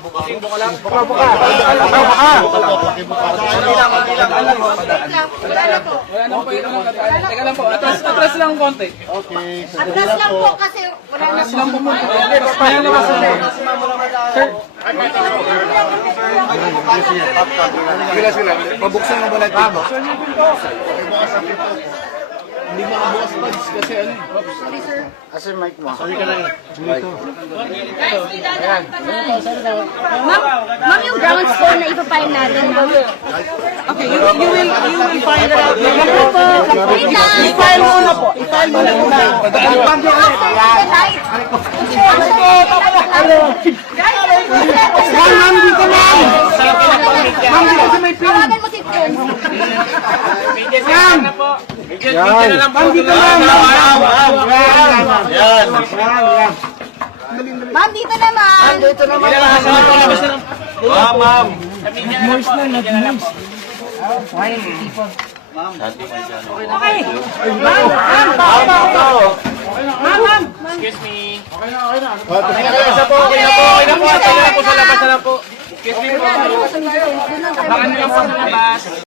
Buka lang. Wala nang po yun ang kataan. Teka lang po, atras lang konti. Okay. Atras lang po kasi wala na po. Lang po muna. Kaya naman sa Sir, Pabuksan mo ba natin ito? Hindi mo kabukas pa kasi ano. Sorry, sir. Asan mic mo? Sorry ka lang. Ma'am, yung ground score na ipapile natin. okay, you will find it out. Wait lang. I-file muna po. I-file muna muna. Ma'am, dito na. Ma'am, dito sa may pin. Tawagan mo si Prince. Ma'am! Ma'am, dito lang. Yan. Ma'am, dito naman. Ito naman. Ma'am. Moist na, not moist. Excuse me. Isa po. Okay na po. Sa labas na lang po. Excuse me po. Baka nyo lang po sa labas.